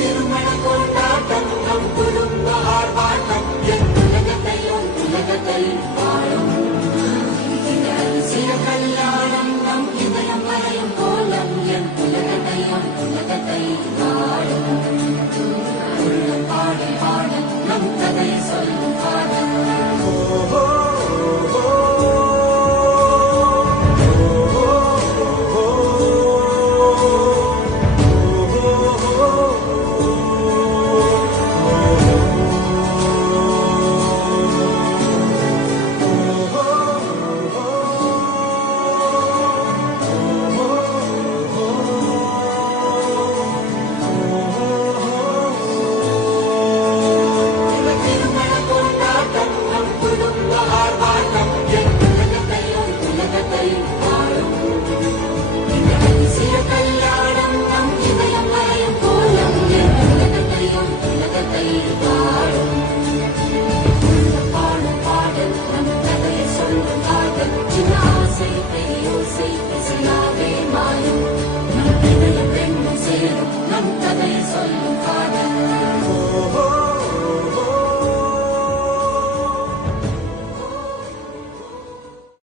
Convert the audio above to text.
திருமண கொண்டாட்டம் நம் குடும்ப ஆர்ப்பாட்டம் என் உலகத்தையும் வாழும் அதிசய கல்யாணம் நம் இதயம் வரையும் கோலம் என் உலகத்தை வாழும் உள்ளம் பாடல் பாடல் நம் கதை சொல்லும் பாடல் Say, say, say, say,